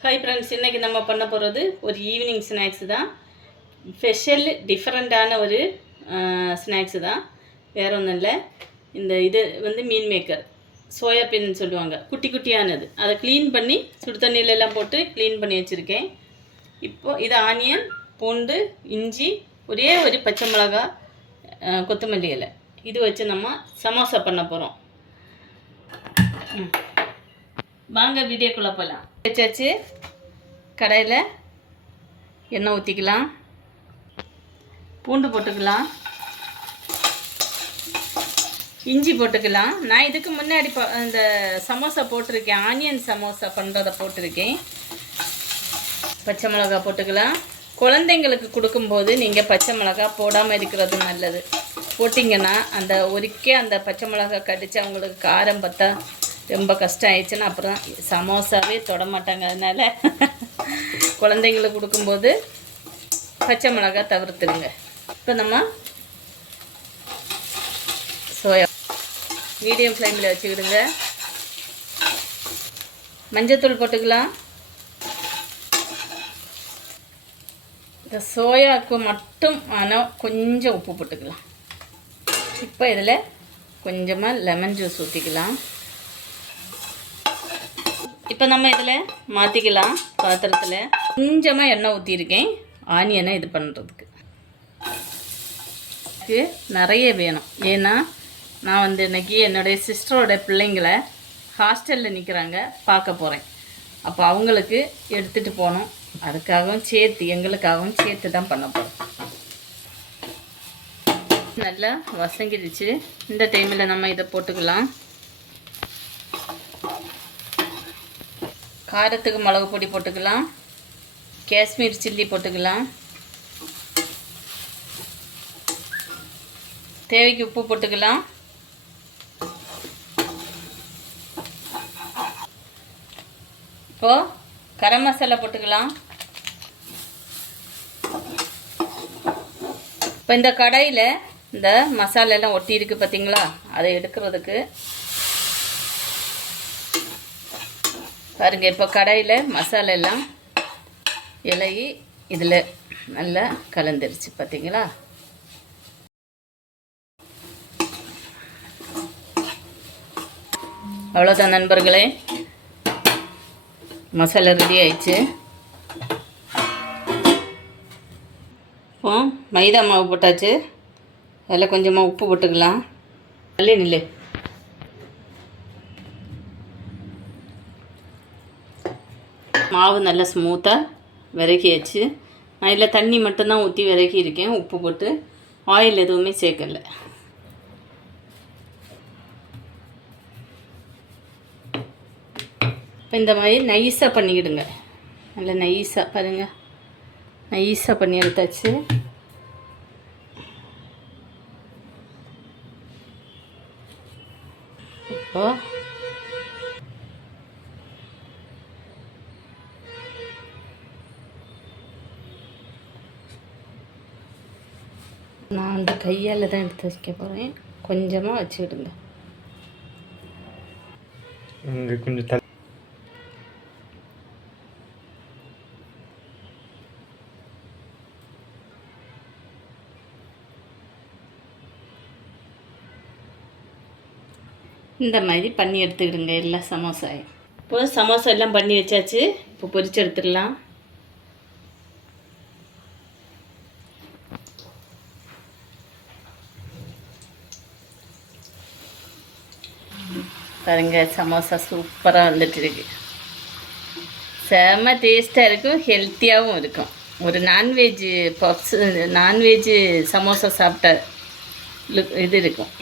Hi friends, இன்றைக்கி நம்ம பண்ண போகிறது ஒரு ஈவினிங் ஸ்நாக்ஸ் தான். ஸ்பெஷல் டிஃப்ரெண்ட்டான ஒரு ஸ்நாக்ஸு தான். வேறு ஒன்றும் இல்லை. இது மீன் மேக்கர் சோயாபீன் சொல்லுவாங்க, குட்டி குட்டியானது. அதை க்ளீன் பண்ணி சுடு தண்ணியிலலாம் போட்டு க்ளீன் பண்ணி வச்சுருக்கேன். இப்போது இது ஆனியன், பூண்டு, இஞ்சி, ஒரே ஒரு பச்சை மிளகா, கொத்தமல்லி இலை, இது வச்சு நம்ம சமோசா பண்ண போகிறோம். வாங்க வீடியோக்குள்ளே போகலாம். வச்சாச்சு. கடையில் எண்ணெய் ஊற்றிக்கலாம். பூண்டு போட்டுக்கலாம். இஞ்சி போட்டுக்கலாம். நான் இதுக்கு முன்னாடி இந்த சமோசா போட்டிருக்கேன், ஆனியன் சமோசா பண்ணுறதை போட்டிருக்கேன். பச்சை மிளகா போட்டுக்கலாம். குழந்தைங்களுக்கு கொடுக்கும்போது நீங்கள் பச்சை மிளகா போடாமல் இருக்கிறது நல்லது. போட்டிங்கன்னா அந்த பச்சை மிளகா கடித்து அவங்களுக்கு காரம் பார்த்தா ரொம்ப கஷ்டம் ஆயிடுச்சுன்னா அப்புறம் சமோசாவே தொட மாட்டாங்க. அதனால் குழந்தைங்களுக்கு கொடுக்கும்போது பச்சை மிளகா தவிர்த்துடுங்க. இப்போ நம்ம சோயா மீடியம் ஃப்ளேமில் வச்சுக்கிடுங்க. மஞ்சத்தூள் போட்டுக்கலாம். இந்த சோயாவுக்கு மட்டும் ஆனால் கொஞ்சம் உப்பு போட்டுக்கலாம். இப்போ இதில் கொஞ்சமாக லெமன் ஜூஸ் ஊற்றிக்கலாம். இப்போ நம்ம இதில் மாற்றிக்கலாம். பாத்திரத்தில் கொஞ்சமாக எண்ணெய் ஊற்றிருக்கேன் ஆனியனை இது பண்ணுறதுக்கு. இது நிறைய வேணும். ஏன்னா நான் இன்றைக்கி என்னுடைய சிஸ்டரோட பிள்ளைங்களை ஹாஸ்டலில் நிற்கிறாங்க, பார்க்க போகிறேன். அப்போ அவங்களுக்கு எடுத்துகிட்டு போகணும். அதுக்காகவும் சேர்த்து எங்களுக்காகவும் சேர்த்து தான் பண்ண போகிறோம். நல்லா வசங்கிடுச்சு. இந்த டைமில் நம்ம இதை போட்டுக்கலாம். காரத்துக்கு மிளகு பொடி போட்டுக்கலாம். காஷ்மீர் சில்லி போட்டுக்கலாம். தேவைக்கு உப்பு போட்டுக்கலாம். இப்போது கரம் மசாலா போட்டுக்கலாம். இப்போ இந்த கடாயில் இந்த மசாலெல்லாம் ஒட்டி இருக்குது பார்த்தீங்களா, அதை எடுக்கிறதுக்கு பாருங்கள். இப்போ கடாயில் மசாலா எல்லாம் இலகி இதில் நல்லா கலந்துருச்சு பார்த்தீங்களா. அவ்வளோதான் நண்பர்களே, மசாலா ரெடி ஆயிடுச்சு. இப்போ மைதா மாவு போட்டாச்சு. அதில் கொஞ்சமாக உப்பு போட்டுக்கலாம். நில்லு. மாவு நல்லா ஸ்மூத்தாக விரகியாச்சு. நான் இதில் தண்ணி மட்டும்தான் ஊற்றி விரகி இருக்கேன், உப்பு போட்டு. ஆயில் எதுவுமே சேர்க்கலை. இப்போ இந்த மாதிரி நைஸாக பண்ணிக்கிடுங்க. நல்லா நைஸாக பாருங்கள், நைஸாக பண்ணி எடுத்தாச்சு. இப்போது நான் கையால் தான் எடுத்து வைக்க போகிறேன். கொஞ்சமாக வச்சுக்கிடுங்க. கொஞ்சம் இந்த மாதிரி பண்ணி எடுத்துக்கிடுங்க எல்லா சமோசாயும். இப்போ சமோசா எல்லாம் பண்ணி வச்சாச்சு. இப்போ பொரிச்சு எடுத்துடலாம். பாருங்க, சமோசா சூப்பராக வந்துட்டு இருக்கு. செம்ம டேஸ்ட்டாக இருக்கும், ஹெல்த்தியாகவும் இருக்கும். ஒரு நான்வெஜ்ஜு சமோசா சாப்பிட்ட இது இருக்கும்.